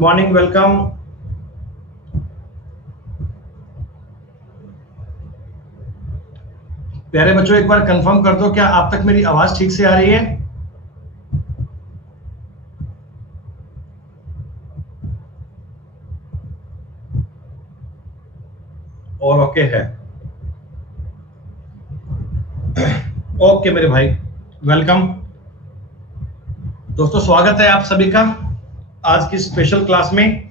Morning, welcome. प्यारे बच्चों, एक बार कंफर्म कर दो, क्या आप तक मेरी आवाज ठीक से आ रही है? और ओके है? ओके मेरे भाई, वेलकम। दोस्तों, स्वागत है आप सभी का आज की स्पेशल क्लास में।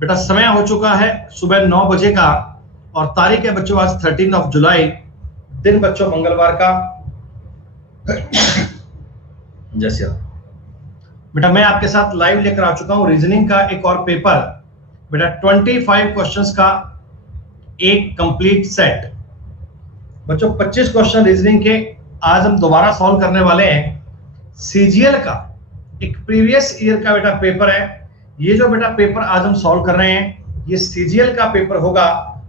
बेटा, समय हो चुका है सुबह 9 बजे का और तारीख है बच्चों आज 13 जुलाई, दिन बच्चों मंगलवार का। जैसे बेटा मैं आपके साथ लाइव लेकर आ चुका हूं रीजनिंग का एक और पेपर। बेटा 25 क्वेश्चंस का एक कंप्लीट सेट। बच्चों 25 क्वेश्चन रीजनिंग के आज हम दोबारा सॉल्व करने वाले हैं। सीजीएल का एक प्रीवियस ईयर का बेटा पेपर है। ये जो बेटा पेपर आज हम सॉल्व कर रहे हैं ये सीजीएल का पेपर होगा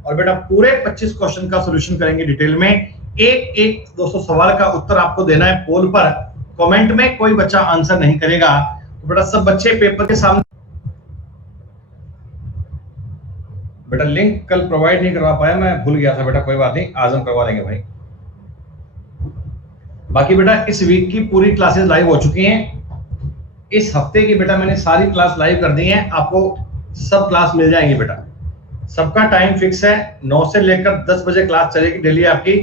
और बेटा पूरे 25 क्वेश्चन का सॉल्यूशन करेंगे डिटेल में। एक एक दोस्तों सवाल का उत्तर आपको देना है पोल पर। कमेंट में कोई बच्चा आंसर नहीं करेगा। तो बेटा सब बच्चे पेपर के सामने। बेटा लिंक कल प्रोवाइड नहीं करवा पाया, मैं भूल गया था बेटा, कोई बात नहीं, आज हम करवा देंगे भाई। बाकी बेटा इस वीक की पूरी क्लासेस लाइव हो चुकी हैं। इस हफ्ते की बेटा मैंने सारी क्लास लाइव कर दी है, आपको सब क्लास मिल जाएंगी बेटा। सबका टाइम फिक्स है, 9 से लेकर 10 बजे क्लास चलेगी डेली आपकी।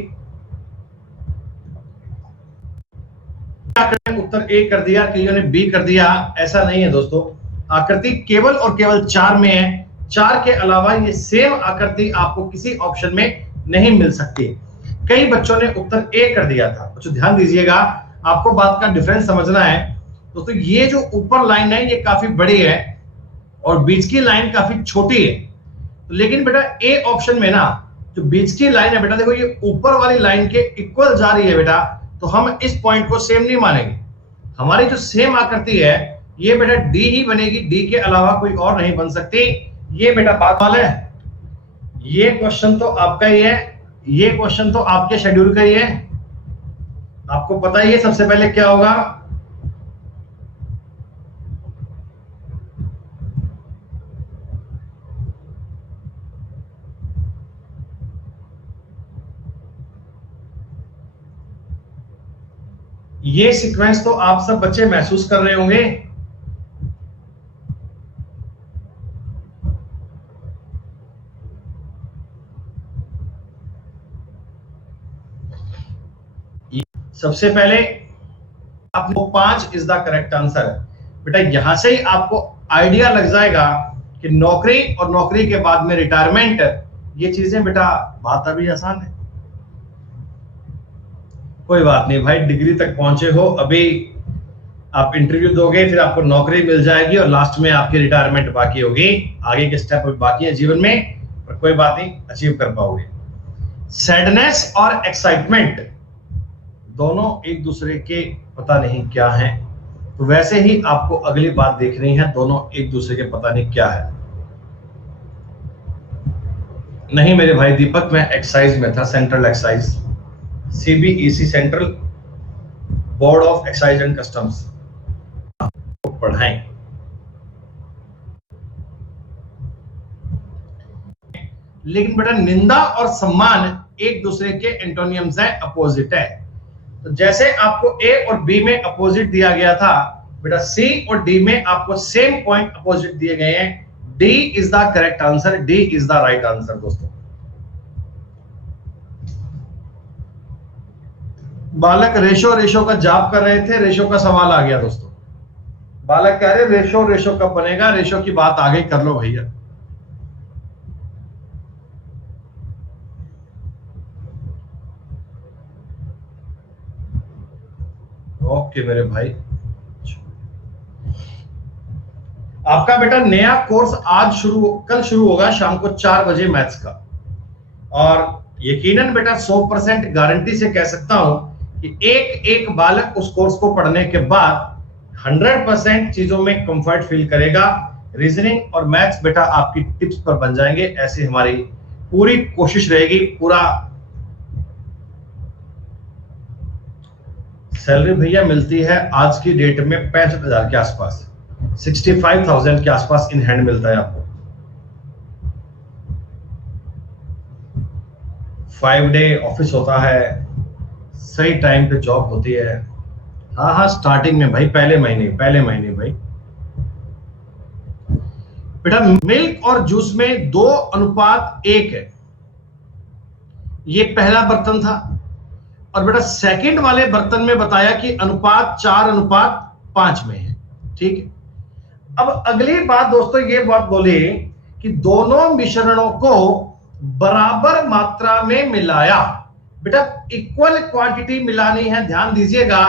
उत्तर ए कर दिया, कईयों ने बी कर दिया, ऐसा नहीं है दोस्तों। आकृति केवल और केवल 4 में है। 4 के अलावा ये सेम आकृति आपको किसी ऑप्शन में नहीं मिल सकती। कई बच्चों ने उत्तर ए कर दिया था। बच्चों ध्यान दीजिएगा, आपको बात का डिफरेंस समझना है दोस्तों। ये जो ऊपर लाइन है ये काफी बड़ी है और बीच की लाइन काफी छोटी है। लेकिन बेटा ए ऑप्शन में ना जो बीच की लाइन है बेटा, देखो ये ऊपर वाली लाइन के इक्वल जा रही है बेटा, तो हम इस पॉइंट को सेम नहीं मानेंगे। हमारी जो सेम आकृति है ये बेटा डी ही बनेगी, डी के अलावा कोई और नहीं बन सकती। ये बेटा बात वाला है। ये क्वेश्चन तो आपका ही है, ये क्वेश्चन तो आपके शेड्यूल का ही है। आपको पता ही है सबसे पहले क्या होगा। ये सीक्वेंस तो आप सब बच्चे महसूस कर रहे होंगे। सबसे पहले आपको 5 इज द करेक्ट आंसर। बेटा यहां से ही आपको आइडिया लग जाएगा कि नौकरी और नौकरी के बाद में रिटायरमेंट, ये चीजें बेटा बात अभी आसान है। कोई बात नहीं भाई, डिग्री तक पहुंचे हो, अभी आप इंटरव्यू दोगे, फिर आपको नौकरी मिल जाएगी और लास्ट में आपकी रिटायरमेंट बाकी होगी। आगे के स्टेप बाकी है जीवन में, पर कोई बात नहीं, अचीव कर पाओगे। सैडनेस और एक्साइटमेंट दोनों एक दूसरे के पता नहीं क्या हैं, तो वैसे ही आपको अगली बात देखनी है, दोनों एक दूसरे के पता नहीं क्या है। नहीं मेरे भाई दीपक, मैं एक्साइज में था, central excise, CBEC central board of excise and customs पढ़ाएं। लेकिन बेटा निंदा और सम्मान एक दूसरे के एंटोनियम्स है, अपोजिट है। तो जैसे आपको ए और बी में अपोजिट दिया गया था, बेटा सी और डी में आपको सेम पॉइंट अपोजिट दिए गए हैं। D is the correct answer, D is the right answer दोस्तों। बालक रेशो रेशो का जाप कर रहे थे, रेशो का सवाल आ गया दोस्तों। बालक कह रहे रेशो रेशो कब बनेगा, रेशो की बात आगे कर लो भैया। ओके मेरे भाई, आपका बेटा नया कोर्स कल शुरू होगा शाम को 4 बजे मैथ्स का। और यकीनन बेटा 100% गारंटी से कह सकता हूं कि एक एक बालक उस कोर्स को पढ़ने के बाद 100% चीजों में कंफर्ट फील करेगा। रीजनिंग और मैथ्स बेटा आपकी टिप्स पर बन जाएंगे, ऐसी हमारी पूरी कोशिश रहेगी। पूरा सैलरी भैया मिलती है आज की डेट में 65,000 के आसपास। 65,000 के आसपास इन हैंड मिलता है आपको। 5 डे ऑफिस होता है, सही टाइम पे जॉब होती है। हाँ हाँ, स्टार्टिंग में भाई, पहले महीने भाई। बेटा मिल्क और जूस में 2:1 है, ये पहला बर्तन था। और बेटा सेकंड वाले बर्तन में बताया कि अनुपात 4:5 में है। ठीक है। अब अगली बात दोस्तों ये बात बोली कि दोनों मिश्रणों को बराबर मात्रा में मिलाया। बेटा इक्वल क्वांटिटी मिलानी है, ध्यान दीजिएगा,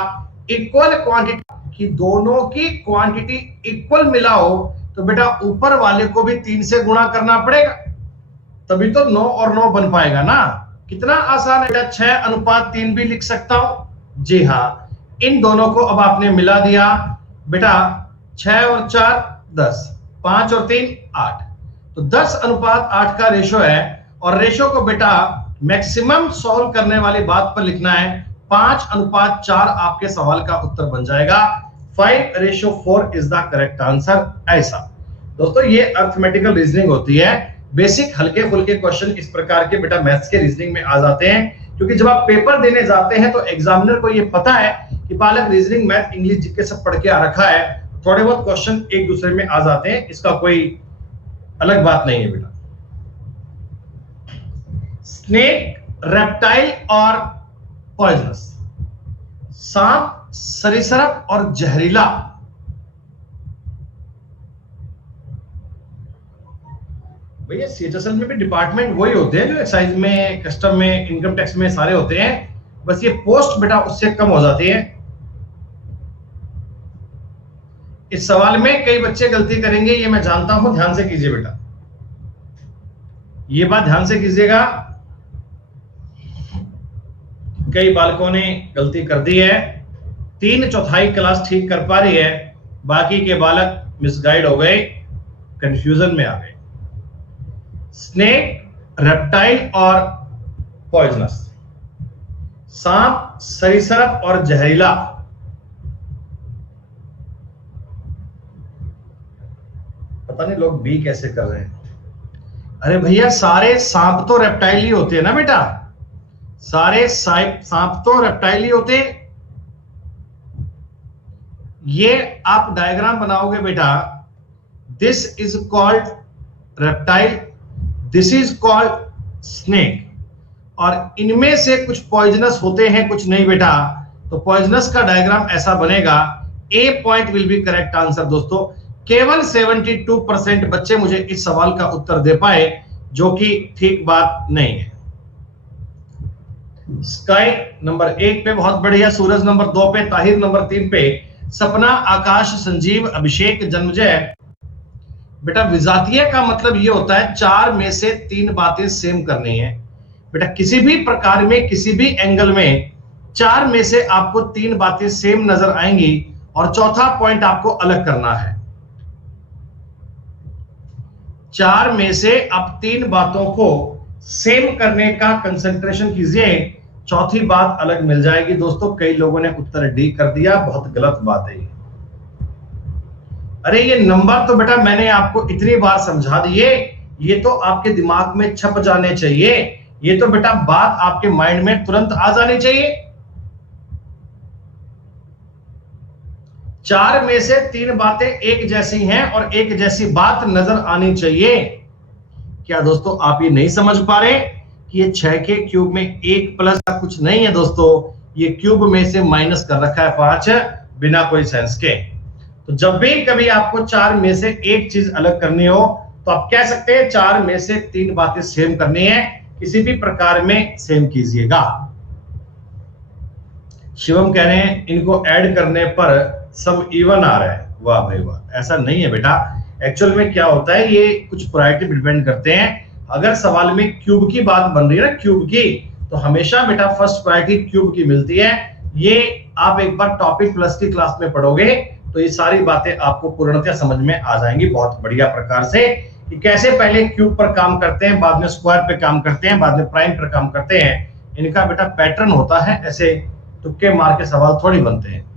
इक्वल क्वांटिटी की दोनों की क्वांटिटी इक्वल मिलाओ तो बेटा ऊपर वाले को भी 3 से गुणा करना पड़ेगा, तभी तो 9 और 9 बन पाएगा ना। कितना आसान है बेटा, 6:3 भी लिख सकता हूं। जी हाँ, इन दोनों को अब आपने मिला दिया बेटा, 6 और 4 10, 5 और 3 8, तो 10:8 का रेशो है। और रेशो को बेटा मैक्सिमम सॉल्व करने वाली बात पर लिखना है, 5:4 आपके सवाल का उत्तर बन जाएगा। 5:4 इज द करेक्ट आंसर। ऐसा दोस्तों ये अर्थमेटिकल रीजनिंग होती है। बेसिक हल्के फुल्के क्वेश्चन इस प्रकार के बेटा मैथ्स के रीजनिंग में आ जाते हैं, क्योंकि जब आप पेपर देने जाते हैं तो एग्जामिनर को ये पता है कि बालक रीजनिंग, मैथ, इंग्लिश जीके सब पढ़ के आ रखा है, थोड़े बहुत क्वेश्चन एक दूसरे में आ जाते हैं, इसका कोई अलग बात नहीं है बेटा। स्नेक, रेप्टाइल और पॉइजनस, सांप, सरीसृप और जहरीला। भैया सीएचएसएल में भी डिपार्टमेंट वही होते हैं जो एक्साइज में, कस्टम में, इनकम टैक्स में सारे होते हैं, बस ये पोस्ट बेटा उससे कम हो जाती है। इस सवाल में कई बच्चे गलती करेंगे, ये मैं जानता हूं, ध्यान से कीजिए बेटा, ये बात ध्यान से कीजिएगा। कई बालकों ने गलती कर दी है, 3/4 क्लास ठीक कर पा रही है, बाकी के बालक मिसगाइड हो गए, कंफ्यूजन में आ गए। स्नेक, रेप्टाइल और पॉइजनस, सांप, सरीसृप और जहरीला। पता नहीं लोग बी कैसे कर रहे हैं। अरे भैया सारे सांप तो रेप्टाइल ही होते हैं ना बेटा, सारे सांप तो रेप्टाइल ही होते हैं। ये आप डायग्राम बनाओगे बेटा, this is called reptile, this is called snake, और इनमें से कुछ पॉइजनस होते हैं, कुछ नहीं बेटा, तो पॉइजनस का डायग्राम ऐसा बनेगा। A point will be correct answer दोस्तों। केवल 72% बच्चे मुझे इस सवाल का उत्तर दे पाए, जो कि ठीक बात नहीं है। स्काई नंबर 1 पे बहुत बढ़िया, सूरज नंबर 2 पे, ताहिर नंबर 3 पे, सपना, आकाश, संजीव, अभिषेक, जन्मजय। बेटा विजातीय का मतलब ये होता है 4 में से 3 बातें सेम करनी है। बेटा किसी भी प्रकार में, किसी भी एंगल में 4 में से आपको 3 बातें सेम नजर आएंगी और चौथा पॉइंट आपको अलग करना है। 4 में से आप 3 बातों को सेम करने का कंसंट्रेशन कीजिए, चौथी बात अलग मिल जाएगी। दोस्तों कई लोगों ने उत्तर डी कर दिया, बहुत गलत बात है ये। अरे ये नंबर तो बेटा मैंने आपको इतनी बार समझा दिए, ये तो आपके दिमाग में छप जाने चाहिए, ये तो बेटा बात आपके माइंड में तुरंत आ जानी चाहिए। 4 में से 3 बातें एक जैसी हैं और एक जैसी बात नजर आनी चाहिए। क्या दोस्तों आप ये नहीं समझ पा रहे कि ये 6 के क्यूब में 1 प्लस का कुछ नहीं है दोस्तों, ये क्यूब में से माइनस कर रखा है 5 बिना कोई सेंस के। तो जब भी कभी आपको 4 में से एक चीज अलग करनी हो तो आप कह सकते हैं 4 में से 3 बातें सेम करनी है, किसी भी प्रकार में सेम कीजिएगा। शिवम कह रहे हैं इनको ऐड करने पर सम इवन आ रहा है। वाह भाई वाह, ऐसा नहीं है बेटा। एक्चुअल में क्या होता है, ये कुछ प्रायोरिटी डिपेंड करते हैं। अगर सवाल में क्यूब की बात बन रही है ना, क्यूब की, तो हमेशा बेटा फर्स्ट प्रायोरिटी क्यूब की मिलती है। ये आप एक बार टॉपिक प्लस की क्लास में पढ़ोगे तो ये सारी बातें आपको पूर्णतः समझ में आ जाएंगी बहुत बढ़िया प्रकार से, कि कैसे पहले क्यूब पर काम करते हैं, बाद में स्क्वायर पे काम करते हैं, बाद में प्राइम पर काम करते हैं। इनका बेटा पैटर्न होता है, ऐसे तुक्के मार के सवाल थोड़ी बनते हैं।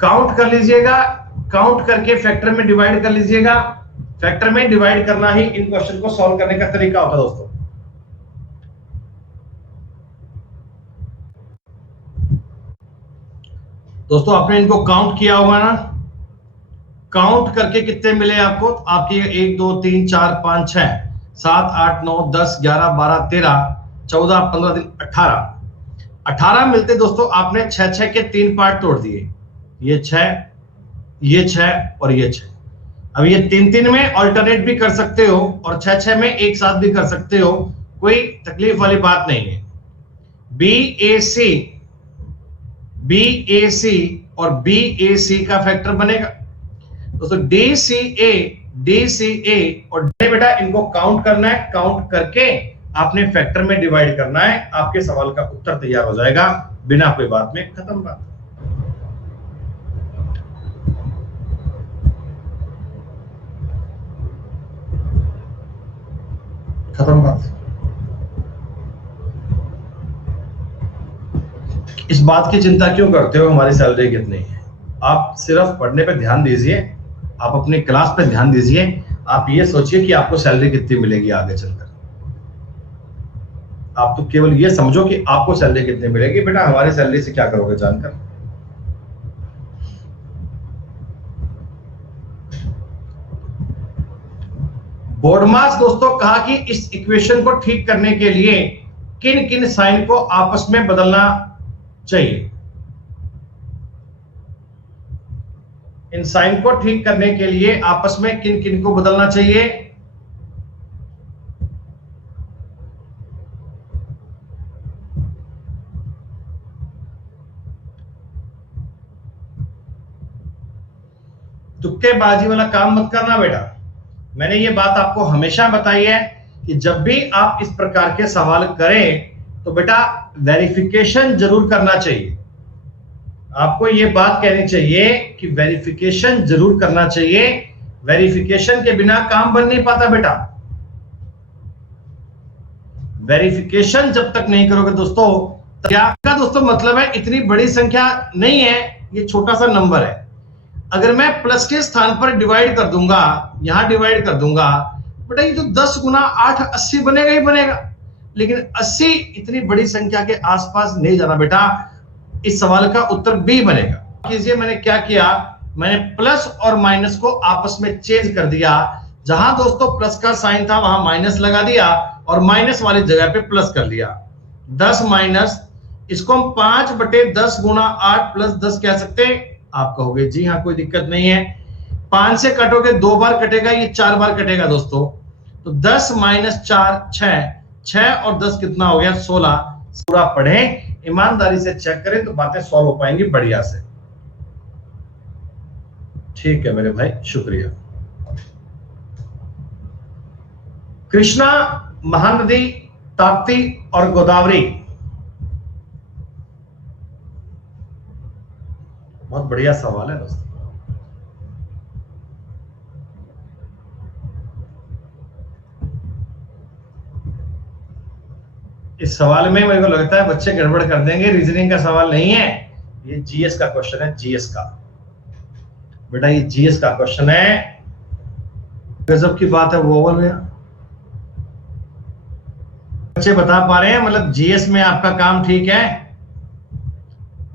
काउंट कर लीजिएगा, काउंट करके फैक्टर में डिवाइड कर लीजिएगा। फैक्टर में डिवाइड करना ही इन क्वेश्चन को सॉल्व करने का तरीका होता है दोस्तों। दोस्तों आपने इनको काउंट किया होगा ना, काउंट करके कितने मिले आपको? आपके 1 2 3 4 5 6 7 8 9 10 11 12 13 14 15 दिन 18 मिलते दोस्तों। आपने 6 के 3 पार्ट तोड़ दिए, ये 6 और ये 6। अब ये 3 में ऑल्टरनेट भी कर सकते हो और 6 में एक साथ भी कर सकते हो, कोई तकलीफ वाली बात नहीं है। BAC और BAC का फैक्टर बनेगा दोस्तों DCA और बेटा इनको काउंट करना है, काउंट करके आपने फैक्टर में डिवाइड करना है। आपके सवाल का उत्तर तैयार हो जाएगा बिना कोई बात में। खत्म बात। खत्म बात। इस बात की चिंता क्यों करते हो हमारी सैलरी कितनी है? आप सिर्फ पढ़ने पे ध्यान दीजिए, आप अपनी क्लास पे ध्यान दीजिए। आप ये सोचिए कि आपको सैलरी कितनी मिलेगी आगे चलकर। आप तो केवल ये समझो कि आपको सैलरी कितनी मिलेगी। बेटा हमारी सैलरी से क्या करोगे जानकर? बोर्डमास दोस्तों कहा कि इस इक्वेशन को ठीक करने के लिए किन किन साइन को आपस में बदलना चाहिए। इन साइन को ठीक करने के लिए आपस में किन किन को बदलना चाहिए? तुक्केबाजी वाला काम मत करना बेटा। मैंने ये बात आपको हमेशा बताई है कि जब भी आप इस प्रकार के सवाल करें तो बेटा वेरिफिकेशन जरूर करना चाहिए। आपको ये बात कहनी चाहिए कि वेरिफिकेशन जरूर करना चाहिए। वेरिफिकेशन के बिना काम बन नहीं पाता बेटा। वेरिफिकेशन जब तक नहीं करोगे दोस्तों, क्या का दोस्तों मतलब है इतनी बड़ी संख्या नहीं है, ये छोटा सा नंबर है। अगर मैं प्लस के स्थान पर डिवाइड कर दूंगा, यहां डिवाइड कर दूंगा बेटा, ये तो 10 गुना 8 80 बनेगा ही बनेगा। लेकिन 80 इतनी बड़ी संख्या के आसपास नहीं जाना बेटा। इस सवाल का उत्तर बी बनेगा। कीजिए मैंने क्या किया, मैंने प्लस और माइनस को आपस में चेंज कर दिया। जहां दोस्तों प्लस का साइन था वहां माइनस लगा दिया और माइनस वाली जगह पे प्लस कर दिया। 10 माइनस, इसको हम 5/10 गुना 8 प्लस 10 कह सकते हैं। आप कहोगे जी हाँ कोई दिक्कत नहीं है। 5 से कटोगे 2 बार कटेगा, ये 4 बार कटेगा दोस्तों। तो 10 माइनस 4 6 और 10 कितना हो गया? 16। पूरा पढ़ें, ईमानदारी से चेक करें तो बातें सॉल्व हो पाएंगी बढ़िया से। ठीक है मेरे भाई, शुक्रिया। कृष्णा, महानदी, ताप्ती और गोदावरी, बहुत बढ़िया सवाल है दोस्तों। इस सवाल में मेरे को लगता है बच्चे गड़बड़ कर देंगे। रीजनिंग का सवाल नहीं है, ये जीएस का क्वेश्चन है। जीएस का बेटा, ये जीएस का क्वेश्चन है। गजब की बात है, वो ओवल में बच्चे बता पा रहे हैं। मतलब जीएस में आपका काम ठीक है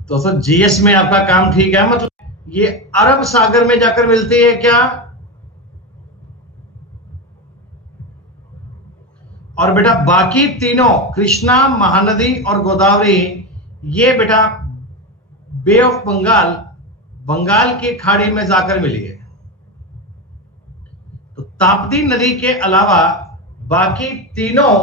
दोस्तों, जीएस में आपका काम ठीक है। मतलब ये अरब सागर में जाकर मिलती है क्या? और बेटा बाकी तीनों, कृष्णा, महानदी और गोदावरी, ये बेटा बे ऑफ बंगाल, बंगाल की खाड़ी में जाकर मिली है। तो ताप्ती नदी के अलावा बाकी तीनों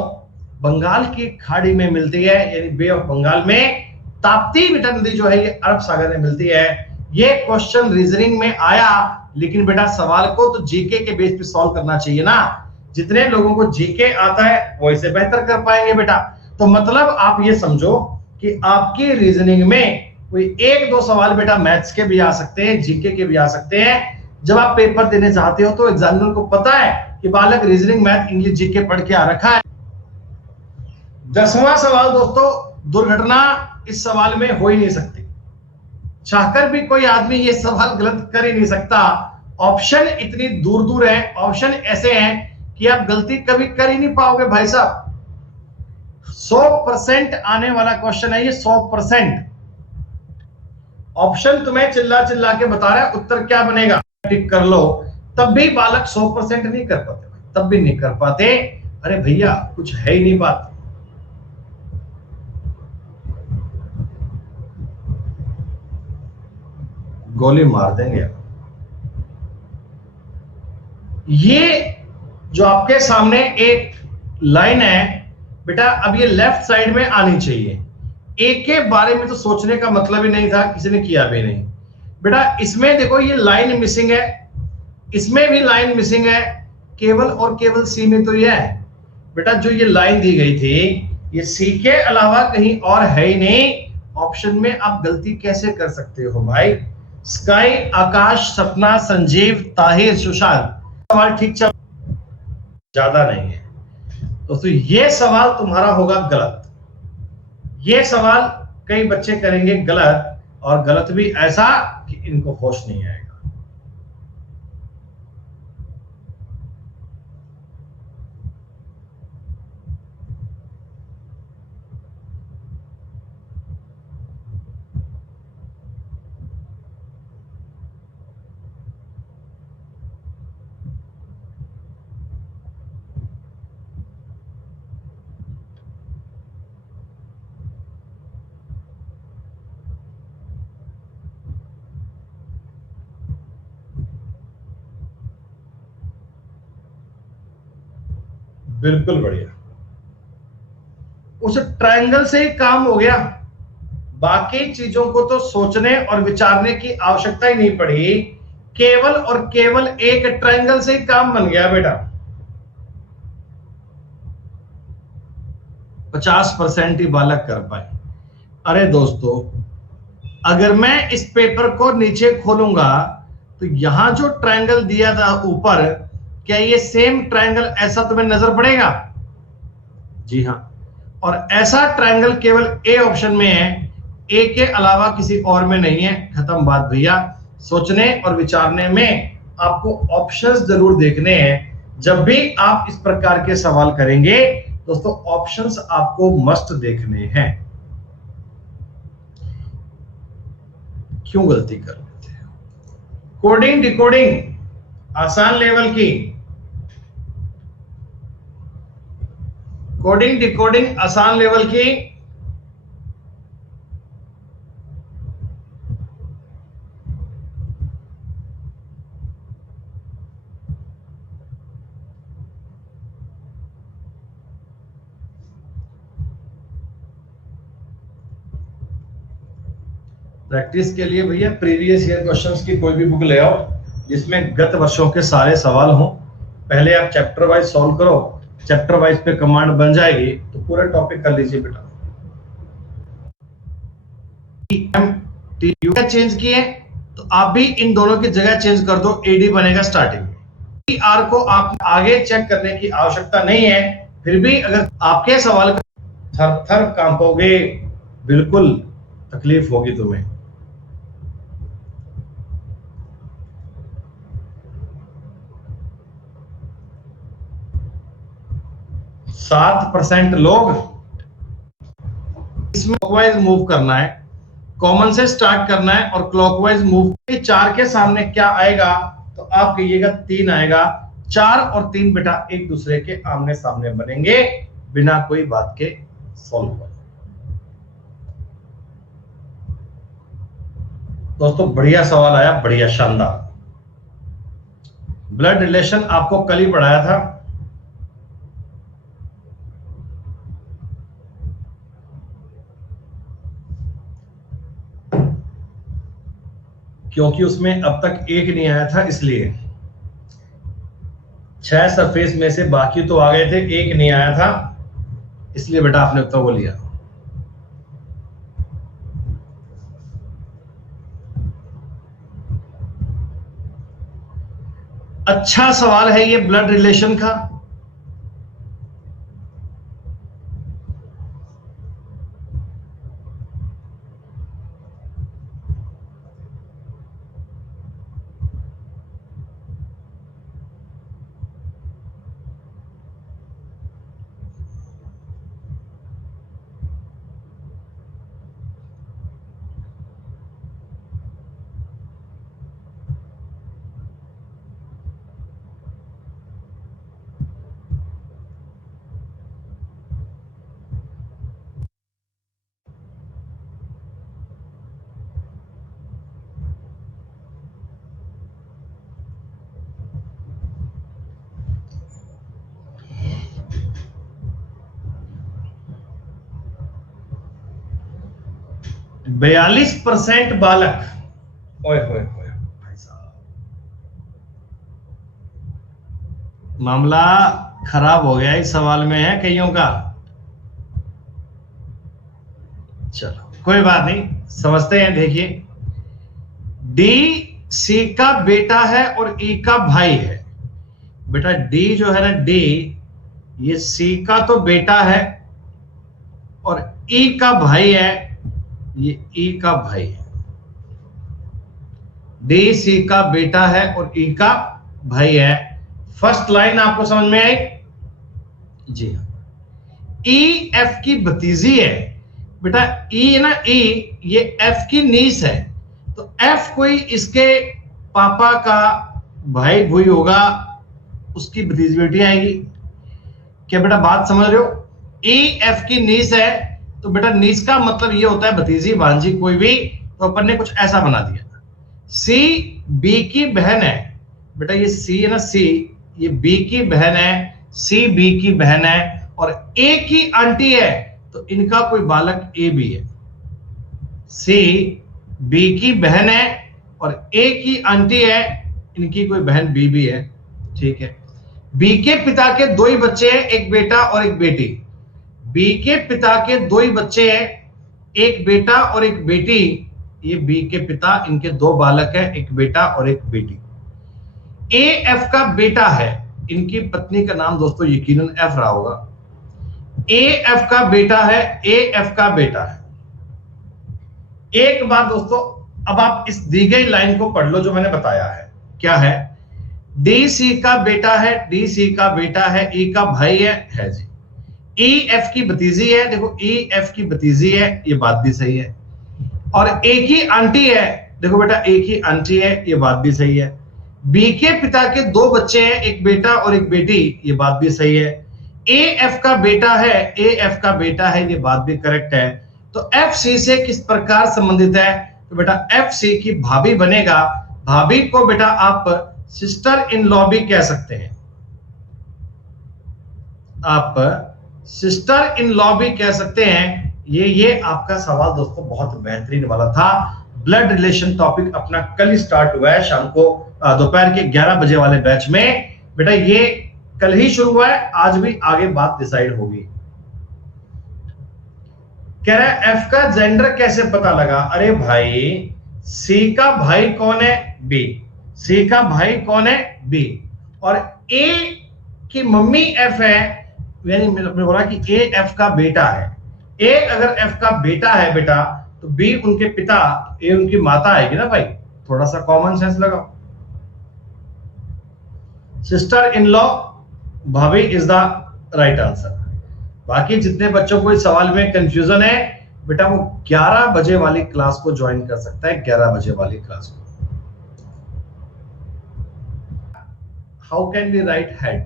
बंगाल की खाड़ी में मिलती है, यानी बे ऑफ बंगाल में। ताप्ती बेटा नदी जो है ये अरब सागर में मिलती है। ये क्वेश्चन रीजनिंग में आया, लेकिन बेटा सवाल को तो जीके के बेस पे सॉल्व करना चाहिए ना। जितने लोगों को जीके आता है वो इसे बेहतर कर पाएंगे बेटा। तो मतलब आप ये समझो कि आपकी रीजनिंग में कोई 1-2 सवाल बेटा मैथ्स के भी आ सकते हैं, जीके के भी आ सकते हैं। जब आप पेपर देने चाहते हो तो एग्जामिनर को पता है कि बालक रीजनिंग, मैथ, इंग्लिश, जीके पढ़ के आ रखा है। 10वां सवाल दोस्तों, दुर्घटना इस सवाल में हो ही नहीं सकती। चाहकर भी कोई आदमी ये सवाल गलत कर ही नहीं सकता। ऑप्शन इतनी दूर दूर है, ऑप्शन ऐसे हैं कि आप गलती कभी कर ही नहीं पाओगे भाई साहब। 100% आने वाला क्वेश्चन है ये, 100%। ऑप्शन तुम्हें चिल्ला चिल्ला के बता रहा है उत्तर क्या बनेगा, टिक कर लो, तब भी बालक 100% नहीं कर पाते, तब भी नहीं कर पाते। अरे भैया कुछ है ही नहीं बात। गोली मार देंगे। ये जो आपके सामने एक लाइन है बेटा, अब ये लेफ्ट साइड में आनी चाहिए। ए के बारे में तो सोचने का मतलब ही नहीं था, किसी ने किया भी नहीं बेटा। इसमें देखो ये लाइन मिसिंग है, इसमें भी लाइन मिसिंग है, केवल और केवल सी में तो ये है बेटा। जो ये लाइन दी गई थी ये सी के अलावा कहीं और है ही नहीं। ऑप्शन में आप गलती कैसे कर सकते हो भाई। स्काई, आकाश, सपना, संजीव, ताहिर, सुशांत, सवाल ठीक चल ज्यादा नहीं है दोस्तों। ये सवाल तुम्हारा होगा गलत। ये सवाल कई बच्चे करेंगे गलत, और गलत भी ऐसा कि इनको होश नहीं आएगा। बिल्कुल बढ़िया, उस ट्रायंगल से ही काम हो गया। बाकी चीजों को तो सोचने और विचारने की आवश्यकता ही नहीं पड़ी, केवल और केवल एक ट्रायंगल से ही काम बन गया बेटा। 50% ही बालक कर पाए। अरे दोस्तों, अगर मैं इस पेपर को नीचे खोलूंगा तो यहां जो ट्रायंगल दिया था ऊपर, क्या ये सेम ट्रायंगल ऐसा तुम्हें नजर पड़ेगा? जी हां। और ऐसा ट्रायंगल केवल ए ऑप्शन में है, ए के अलावा किसी और में नहीं है। खत्म बात भैया। सोचने और विचारने में आपको ऑप्शंस जरूर देखने हैं। जब भी आप इस प्रकार के सवाल करेंगे दोस्तों, ऑप्शंस आपको मस्ट देखने हैं। क्यों गलती कर लेते हो? कोडिंग डिकोडिंग आसान लेवल की, कोडिंग डिकोडिंग आसान लेवल की। प्रैक्टिस के लिए भैया प्रीवियस ईयर क्वेश्चंस की कोई भी बुक ले आओ जिसमें गत वर्षों के सारे सवाल हों। पहले आप चैप्टर वाइज सॉल्व करो, चैप्टर वाइज पे कमांड बन जाएगी तो पूरा टॉपिक कर लीजिए बेटा। यू चेंज किए तो आप भी इन दोनों की जगह चेंज कर दो, एडी बनेगा स्टार्टिंग में। आर को आप आगे चेक करने की आवश्यकता नहीं है, फिर भी अगर आपके सवाल थर थर कांपोगे, बिल्कुल तकलीफ होगी तुम्हें। 7% लोग इसमें क्लॉकवाइज मूव करना है, कॉमन से स्टार्ट करना है और क्लॉकवाइज मूव। 4 के सामने क्या आएगा तो आप कहिएगा 3 आएगा। 4 और 3 बेटा एक दूसरे के आमने सामने बनेंगे बिना कोई बात के सॉल्व हो। दोस्तों बढ़िया सवाल आया, बढ़िया शानदार। ब्लड रिलेशन आपको कल ही पढ़ाया था, क्योंकि उसमें अब तक एक नहीं आया था, इसलिए 6 सरफेस में से बाकी तो आ गए थे, एक नहीं आया था, इसलिए बेटा आपने उत्तर वो लिया। अच्छा सवाल है ये ब्लड रिलेशन का। 42% बालक, ओए होए होए भाई साहब, मामला खराब हो गया इस सवाल में है कईयों का। चलो कोई बात नहीं, समझते हैं। देखिए, डी सी का बेटा है और ई का भाई है। बेटा डी जो है ना, डी, ये सी का तो बेटा है और ई का भाई है, ये ई का भाई है। डी सी का बेटा है और ई का भाई है। फर्स्ट लाइन आपको समझ में आई? जी हाँ। ई एफ की भतीजी है। बेटा ई है ना, ई ये एफ की नीस है, तो एफ कोई इसके पापा का भाई भूई होगा, उसकी भतीजी बेटी आएगी। क्या बेटा बात समझ रहे हो? ई एफ की नीस है, तो बेटा नीस का मतलब ये होता है भतीजी भांजी कोई भी, तो अपन ने कुछ ऐसा बना दिया। सी बी की बहन है। बेटा ये सी है ना, सी, ये बी की बहन है, सी बी की बहन है और ए की आंटी है, तो इनका कोई बालक ए भी है। सी बी की बहन है और ए की आंटी है, इनकी कोई बहन बी भी है। ठीक है। बी के पिता के दो ही बच्चे हैं, एक बेटा और एक बेटी। बी के पिता के दो ही बच्चे हैं, एक बेटा और एक बेटी। ये बी के पिता, इनके दो बालक हैं, एक बेटा और एक बेटी। ए एफ का बेटा है, इनकी पत्नी का नाम दोस्तों यकीनन एफ रहा होगा। ए एफ का बेटा है, ए एफ का बेटा है। एक बात दोस्तों, अब आप इस दी गई लाइन को पढ़ लो जो मैंने बताया है। क्या है? डी सी का बेटा है, डी सी का बेटा है, ई का भाई है जी। ई एफ की भतीजी है, देखो ई एफ की भतीजी है, ये बात भी सही है। और ए की आंटी है, देखो बेटा ए की आंटी है, ये बात भी सही है। बी के पिता के दो बच्चे हैं, एक बेटा और एक बेटी, ये बात भी सही है। ए एफ का बेटा है, ए एफ का बेटा है, ये बात भी करेक्ट है। तो एफ सी से किस प्रकार संबंधित है? तो बेटा एफ सी की भाभी बनेगा। भाभी को बेटा आप सिस्टर इन लॉ भी कह सकते हैं, आप सिस्टर इन लॉ भी कह सकते हैं। ये आपका सवाल दोस्तों बहुत बेहतरीन वाला था। ब्लड रिलेशन टॉपिक अपना कल ही स्टार्ट हुआ है, शाम को दोपहर के 11 बजे वाले बैच में। बेटा ये कल ही शुरू हुआ है, आज भी आगे बात डिसाइड होगी। कह रहा है एफ का जेंडर कैसे पता लगा? अरे भाई, सी का भाई कौन है? बी। सी का भाई कौन है? बी। और ए की मम्मी एफ है, यानी मैंने बोला कि ए एफ का बेटा है। ए अगर एफ का बेटा है बेटा, तो बी उनके पिता, ए उनकी माता आएगी ना भाई। थोड़ा सा कॉमन सेंस लगाओ। सिस्टर इन लॉ भाभी इज द राइट आंसर। बाकी जितने बच्चों को इस सवाल में कंफ्यूजन है बेटा, वो 11 बजे वाली क्लास को ज्वाइन कर सकता है, 11 बजे वाली क्लास को। How can we write head?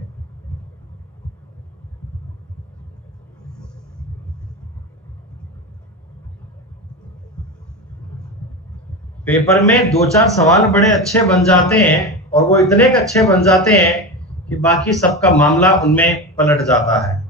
Paper में 2-4 सवाल बड़े अच्छे बन जाते हैं, और वो इतने अच्छे बन जाते हैं कि बाकी सबका मामला उनमें पलट जाता है।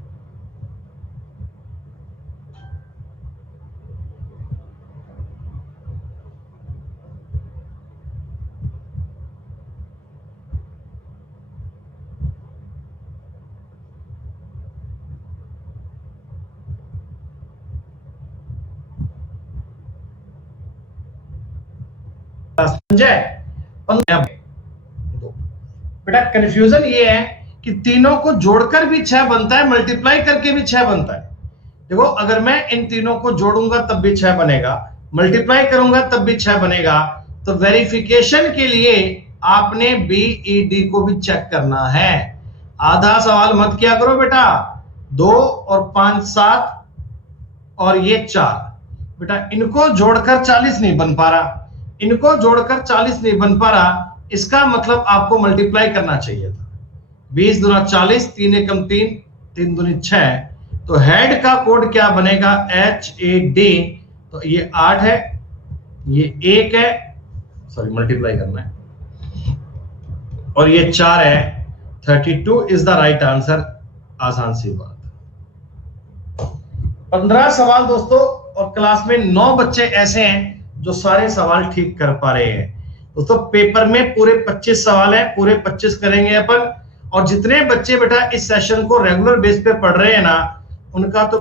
बेटा कंफ्यूजन ये है कि तीनों को जोड़कर भी 6 बनता है, मल्टीप्लाई करके भी 6 बनता है। देखो अगर मैं इन तीनों को जोड़ूंगा तब भी 6 बनेगा, मल्टीप्लाई करूंगा तब भी 6 बनेगा। तो वेरिफिकेशन के लिए आपने बीईडी को भी चेक करना है। आधा सवाल मत किया करो बेटा। 2 और 5 7 और ये 4, बेटा इनको जोड़कर 40 नहीं बन पा रहा, इनको जोड़कर 40 नहीं बन पा रहा, इसका मतलब आपको मल्टीप्लाई करना चाहिए था। 20 दूना 40, 3 एकम 3, 3 दूनी 6। तो हेड का कोड क्या बनेगा? HAD। तो ये 8 है, ये 1 है, सॉरी मल्टीप्लाई करना है, और ये 4 है। 32 इज द राइट आंसर। आसान सी बात। 15 सवाल दोस्तों और क्लास में 9 बच्चे ऐसे हैं जो सारे सवाल ठीक कर पा रहे हैं। दोस्तों पेपर में पूरे 25 सवाल है, पूरे 25 करेंगे अपन। और जितने बच्चे बेटा इस सेशन को रेगुलर बेस पे पढ़ रहे हैं ना, उनका तो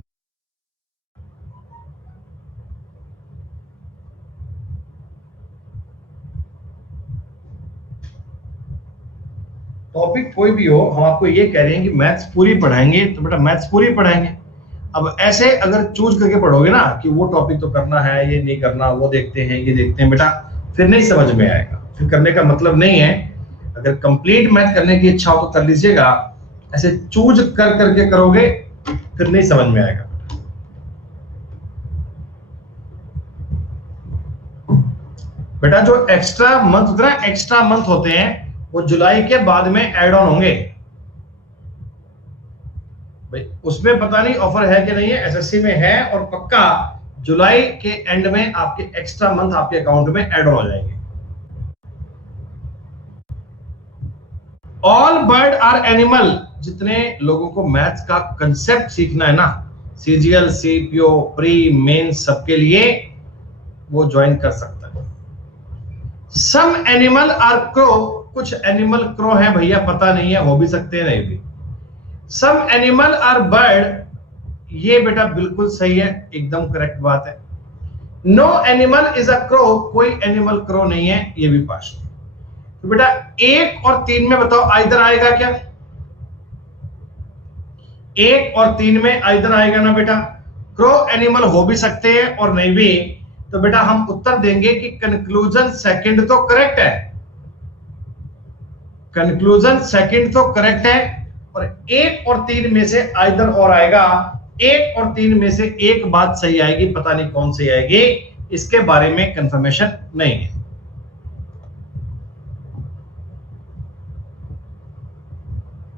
टॉपिक कोई भी हो, हम आपको ये कह रहे हैं कि मैथ्स पूरी पढ़ाएंगे, तो बेटा मैथ्स पूरी पढ़ाएंगे। अब ऐसे अगर चूज करके पढ़ोगे ना कि वो टॉपिक तो करना है, ये नहीं करना, वो देखते हैं, ये देखते हैं, बेटा फिर नहीं समझ में आएगा, फिर करने का मतलब नहीं है। अगर कंप्लीट मैथ करने की इच्छा हो तो कर लीजिएगा, ऐसे चूज कर करके करोगे फिर नहीं समझ में आएगा। बेटा जो एक्स्ट्रा मंथ होते हैं, एक्स्ट्रा मंथ होते हैं, वो जुलाई के बाद में ऐड ऑन होंगे भाई। उसमें पता नहीं ऑफर है कि नहीं है, एसएससी में है और पक्का जुलाई के एंड में आपके एक्स्ट्रा मंथ आपके अकाउंट में ऐड ऑन हो जाएंगे। ऑल बर्ड आर एनिमल, जितने लोगों को मैथ्स का कंसेप्ट सीखना है ना, सीजीएल, सीपीओ, प्री, मेन, सबके लिए वो ज्वाइन कर सकता है। सम एनिमल आर क्रो, कुछ एनिमल क्रो है भैया, पता नहीं है, हो भी सकते हैं नहीं भी। सम एनिमल आर बर्ड, ये बेटा बिल्कुल सही है, एकदम करेक्ट बात है। No animal is a crow, कोई एनिमल क्रो नहीं है, ये भी पास। तो बेटा 1 और 3 में बताओ आइदर आएगा क्या? 1 और 3 में आइदर आएगा ना बेटा। क्रो एनिमल हो भी सकते हैं और नहीं भी। तो बेटा हम उत्तर देंगे कि कंक्लूजन सेकंड तो करेक्ट है, कंक्लूजन सेकंड तो करेक्ट है। और 1 और 3 में से आइदर और आएगा, 1 और 3 में से एक बात सही आएगी, पता नहीं कौन सी आएगी, इसके बारे में कंफर्मेशन नहीं है।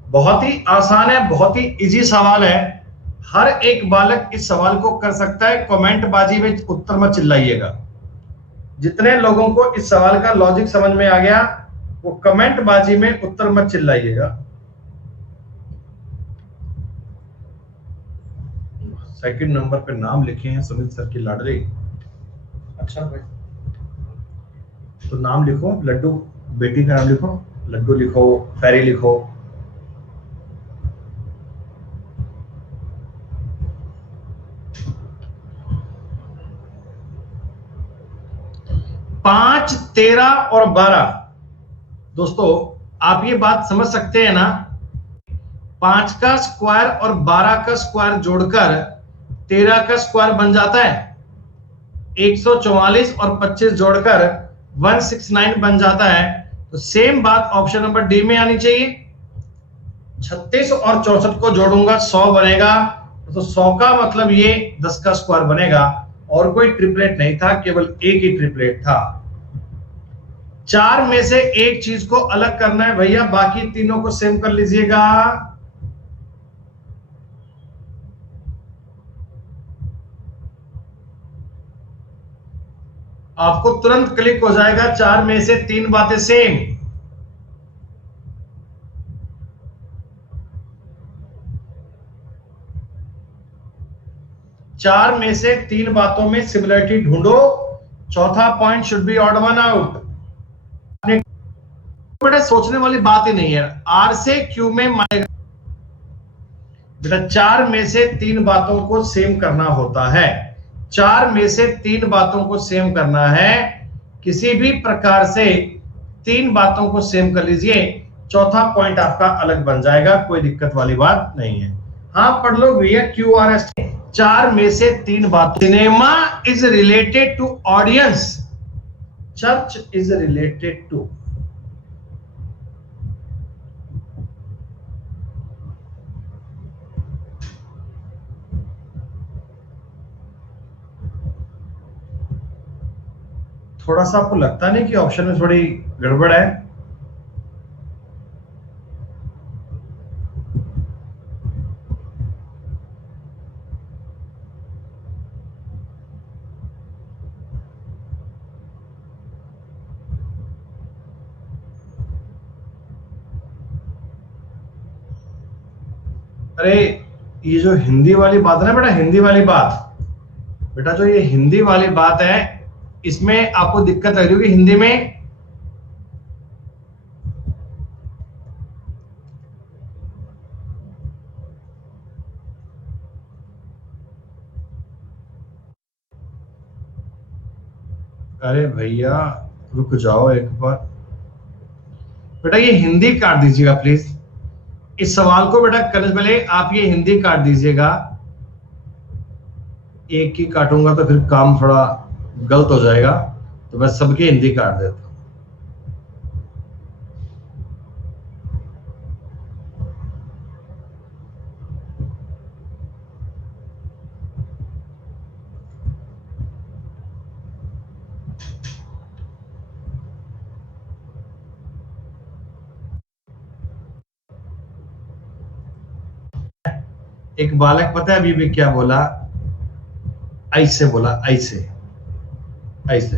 बहुत ही आसान है, बहुत ही इजी सवाल है, हर एक बालक इस सवाल को कर सकता है। कमेंट बाजी में उत्तर मत चिल्लाइएगा। जितने लोगों को इस सवाल का लॉजिक समझ में आ गया वो कमेंट बाजी में उत्तर मत चिल्लाइएगा। सेकंड नंबर पे नाम लिखे हैं सुनील सर की लाडली। अच्छा भाई, तो नाम लिखो, लड्डू बेटी का नाम लिखो, लड्डू लिखो, फेरी लिखो। पांच, 13 और 12, दोस्तों आप ये बात समझ सकते हैं ना, 5 का स्क्वायर और 12 का स्क्वायर जोड़कर 13 का स्क्वायर बन जाता है। 144 और 25 जोड़कर 169 बन जाता है। तो सेम बात ऑप्शन नंबर डी में आनी चाहिए। 36 और 64 को जोड़ूंगा 100 बनेगा, तो 100 का मतलब ये 10 का स्क्वायर बनेगा। और कोई ट्रिपलेट नहीं था, केवल एक ही ट्रिपलेट था। 4 में से एक चीज को अलग करना है भैया, बाकी तीनों को सेम कर लीजिएगा। आपको तुरंत क्लिक हो जाएगा, 4 में से 3 बातें सेम। चार में से 3 बातों में सिमिलरिटी ढूंढो। चौथा point should be odd one out. बेटा सोचने वाली बात ही नहीं है, आर से क्यू में मानेगा बेटा। 4 में से 3 बातों को सेम करना होता है, 4 में से 3 बातों को सेम करना है। किसी भी प्रकार से 3 बातों को सेम कर लीजिए, चौथा पॉइंट आपका अलग बन जाएगा, कोई दिक्कत वाली बात नहीं है। हाँ पढ़ लो भैया, QRS। 4 में से 3 बात। Cinema is related to audience, church is related to. थोड़ा सा आपको लगता नहीं कि ऑप्शन में थोड़ी गड़बड़ है? अरे ये जो हिंदी वाली बात है ना बेटा, हिंदी वाली बात, बेटा जो ये हिंदी वाली बात है इसमें आपको दिक्कत लग रही होगी हिंदी में। अरे भैया रुक जाओ एक बार, बेटा ये हिंदी काट दीजिएगा प्लीज। इस सवाल को बेटा करने से पहले आप ये हिंदी काट दीजिएगा। एक ही काटूंगा तो फिर काम थोड़ा गलत हो जाएगा, तो मैं सबकी हिंदी काट देता हूं। एक बालक पता है अभी भी क्या बोला, ऐसे बोला, ऐसे ऐसे।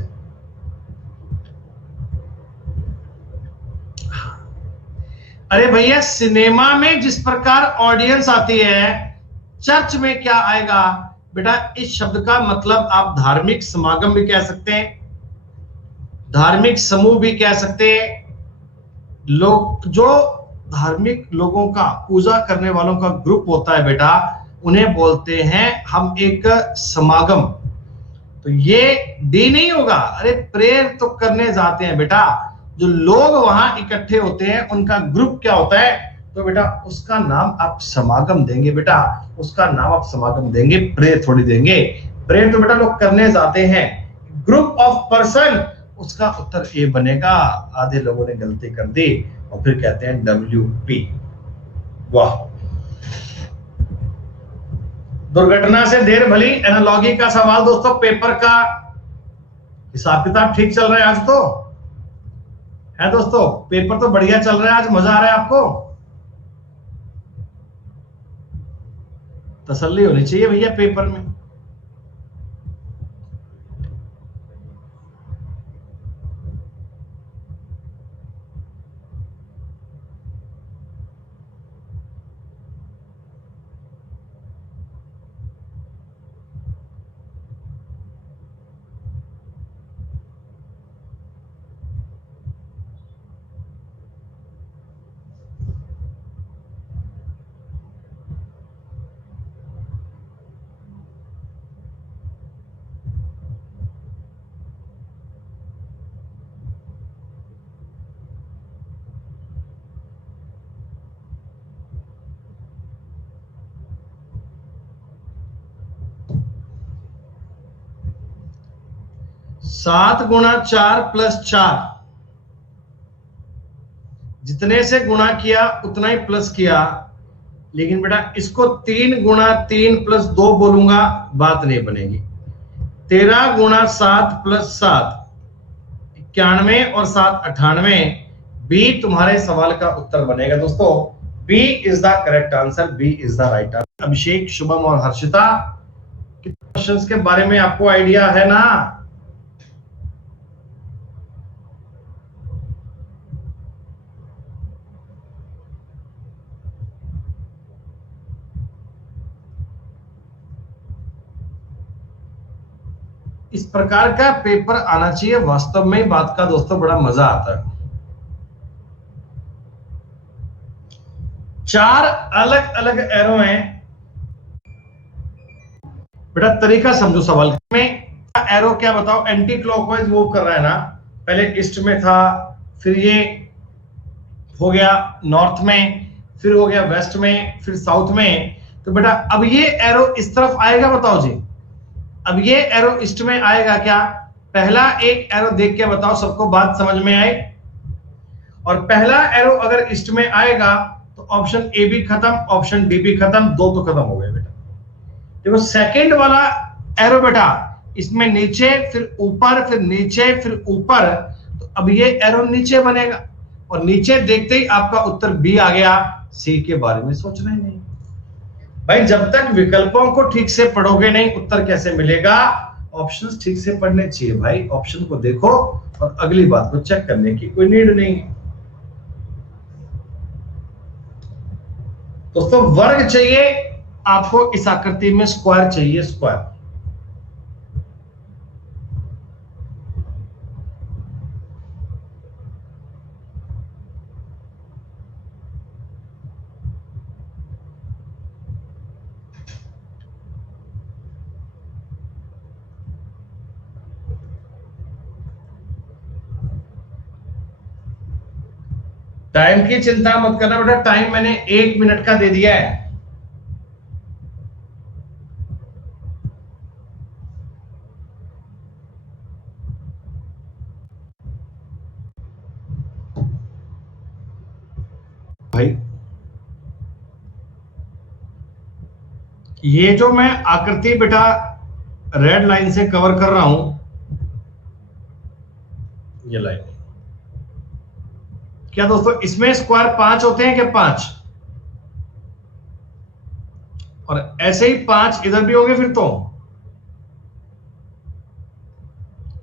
अरे भैया सिनेमा में जिस प्रकार ऑडियंस आती है, चर्च में क्या आएगा बेटा? इस शब्द का मतलब आप धार्मिक समागम भी कह सकते हैं, धार्मिक समूह भी कह सकते हैं। लोग जो धार्मिक लोगों का, पूजा करने वालों का ग्रुप होता है बेटा, उन्हें बोलते हैं हम एक समागम। तो ये डी नहीं होगा। अरे प्रेयर तो करने जाते हैं बेटा, जो लोग वहां इकट्ठे होते हैं उनका ग्रुप क्या होता है? तो बेटा उसका नाम आप समागम देंगे बेटा, उसका नाम आप समागम देंगे, प्रेयर थोड़ी देंगे। प्रेयर तो बेटा लोग करने जाते हैं। ग्रुप ऑफ पर्सन, उसका उत्तर ए बनेगा। आधे लोगों ने गलती कर दी और फिर कहते हैं WP। वाह, दुर्घटना से देर भली, एनालॉजी का सवाल दोस्तों। पेपर का हिसाब किताब ठीक चल रहा है आज तो है दोस्तों, पेपर तो बढ़िया चल रहा है आज, मजा आ रहा है आपको? तसल्ली होनी चाहिए भैया पेपर में। सात गुणा 4 प्लस 4, जितने से गुणा किया उतना ही प्लस किया। लेकिन बेटा इसको 3 गुणा 3 प्लस 2 बोलूंगा, बात नहीं बनेगी। 13 गुणा 7 प्लस 7, 91 और 7 98। बी तुम्हारे सवाल का उत्तर बनेगा दोस्तों। B is the correct answer, B is the right answer. Abhishek, Shubham और हर्षिता, क्वेश्चंस के बारे में आपको आइडिया है ना? इस प्रकार का पेपर आना चाहिए, वास्तव में बात का दोस्तों बड़ा मजा आता है। 4 अलग अलग एरो हैं बेटा, तरीका समझो सवाल में। एरो क्या बताओ? एंटी क्लॉकवाइज मूव कर रहा है ना, पहले ईस्ट में था, फिर ये हो गया नॉर्थ में, फिर हो गया वेस्ट में, फिर साउथ में। तो बेटा अब ये एरो इस तरफ आएगा, बताओ जी। अब ये एरो ईस्ट में आएगा क्या? पहला एक एरो देख के बताओ, सबको बात समझ में आए? और पहला एरो अगर ईस्ट में आएगा तो ऑप्शन ए भी खत्म, ऑप्शन डी भी खत्म, दो तो खत्म हो गए बेटा। देखो सेकंड वाला एरो बेटा, इसमें नीचे फिर ऊपर फिर नीचे फिर ऊपर, तो अब ये एरो नीचे बनेगा और नीचे देखते ही आपका उत्तर बी आ गया। सी के बारे में सोचना ही नहीं भाई, जब तक विकल्पों को ठीक से पढ़ोगे नहीं उत्तर कैसे मिलेगा? ऑप्शंस ठीक से पढ़ने चाहिए भाई, ऑप्शन को देखो और अगली बात को चेक करने की कोई नीड नहीं। दोस्तों वर्ग चाहिए आपको, इस आकृति में स्क्वायर चाहिए, स्क्वायर। टाइम की चिंता मत करना बेटा, टाइम मैंने 1 मिनट का दे दिया है। भाई ये जो मैं आकृति बेटा रेड लाइन से कवर कर रहा हूं, ये लाइन, क्या दोस्तों इसमें स्क्वायर 5 होते हैं क्या? 5, और ऐसे ही 5 इधर भी होंगे फिर तो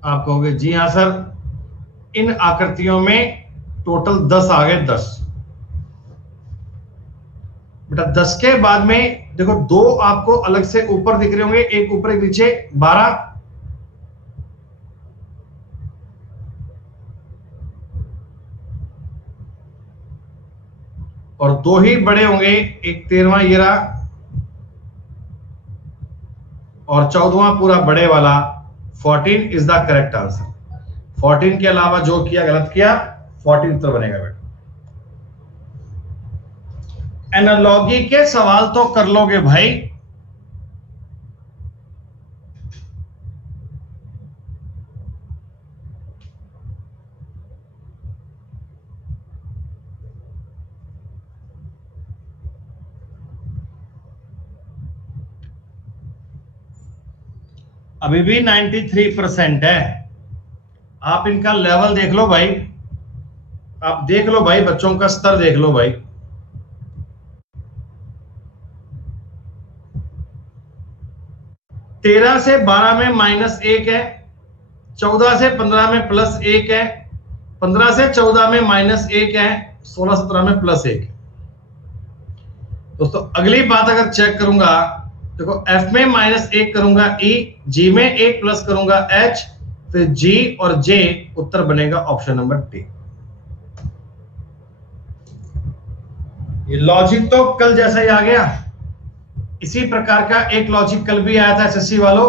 आप कहोगे जी हां सर, इन आकृतियों में टोटल 10 आ गए। 10 बेटा 10 के बाद में देखो 2 आपको अलग से ऊपर दिख रहे होंगे, एक ऊपर एक नीचे, 12, और 2 ही बड़े होंगे, एक 13वां ये रहा, और 14वां पूरा बड़े वाला। 14 इज द करेक्ट आंसर। 14 के अलावा जो किया गलत किया, 14 उत्तर बनेगा बेटा। एनालॉगी के सवाल तो कर लोगे भाई, अभी भी 93% है। आप इनका लेवल देख लो भाई, आप देख लो भाई, बच्चों का स्तर देख लो भाई। तेरह से 12 में -1 है, 14 से 15 में +1 है, 15 से 14 में -1 है, 16-17 में +1 है। दोस्तों अगली बात अगर चेक करूंगा, देखो F में -1 करूंगा E, G में 1 प्लस करूंगा H, फिर G और J, उत्तर बनेगा ऑप्शन नंबर D। ये लॉजिक तो कल जैसा ही आ गया, इसी प्रकार का एक लॉजिक कल भी आया था एसएससी वालों।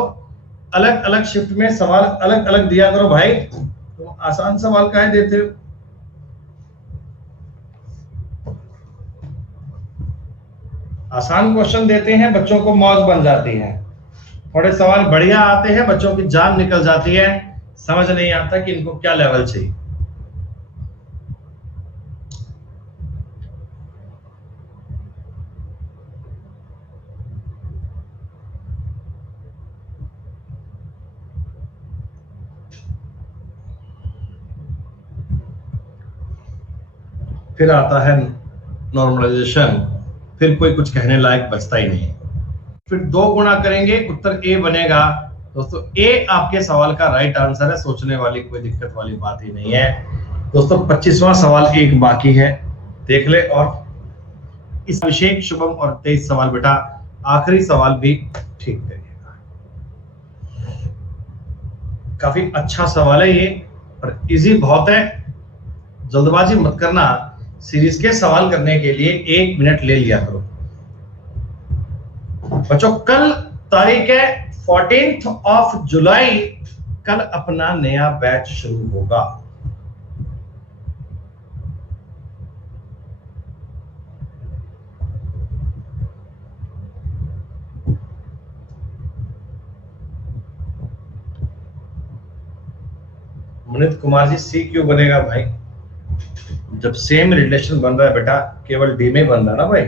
अलग अलग शिफ्ट में सवाल अलग अलग दिया करो भाई, तो आसान सवाल काहे देते हो? आसान क्वेश्चन देते हैं, बच्चों को मौज बन जाती है। थोड़े सवाल बढ़िया आते हैं, बच्चों की जान निकल जाती है, समझ नहीं आता कि इनको क्या लेवल चाहिए। फिर आता है नॉर्मलाइजेशन, फिर कोई कुछ कहने लायक बचता ही नहीं। फिर 2 गुणा करेंगे, उत्तर ए बनेगा। दोस्तों ए आपके सवाल का राइट आंसर है, सोचने वाली कोई दिक्कत वाली बात ही नहीं है। दोस्तों 25वां सवाल एक बाकी है, देख ले। और इस अभिषेक, शुभम और 23 सवाल बेटा आखिरी सवाल भी ठीक करिएगा। काफी अच्छा सवाल है ये, और इजी बहुत है, जल्दबाजी मत करना। सीरीज के सवाल करने के लिए 1 मिनट ले लिया करो बच्चों। कल तारीख है 14 जुलाई, कल अपना नया बैच शुरू होगा। मुनीत कुमार जी सी क्यों बनेगा भाई? जब सेम रिलेशन बन रहा है बेटा, केवल डी में बन रहा है ना भाई।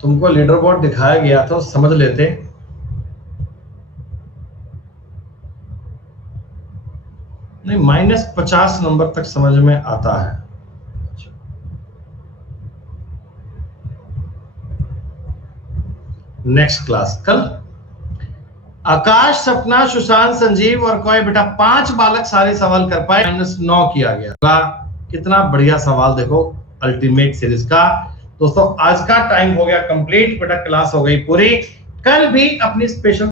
तुमको लीडर बोर्ड दिखाया गया था, समझ लेते। नहीं, -50 नंबर तक समझ में आता है। नेक्स्ट क्लास कल आकाश, सपना, सुशांत, संजीव और कोई बेटा 5 बालक सारे सवाल कर पाए, -9 किया गया। कितना बढ़िया सवाल देखो, अल्टीमेट सीरीज का। दोस्तों आज का टाइम हो गया कंप्लीट बेटा, क्लास हो गई पूरी। कल भी अपनी स्पेशल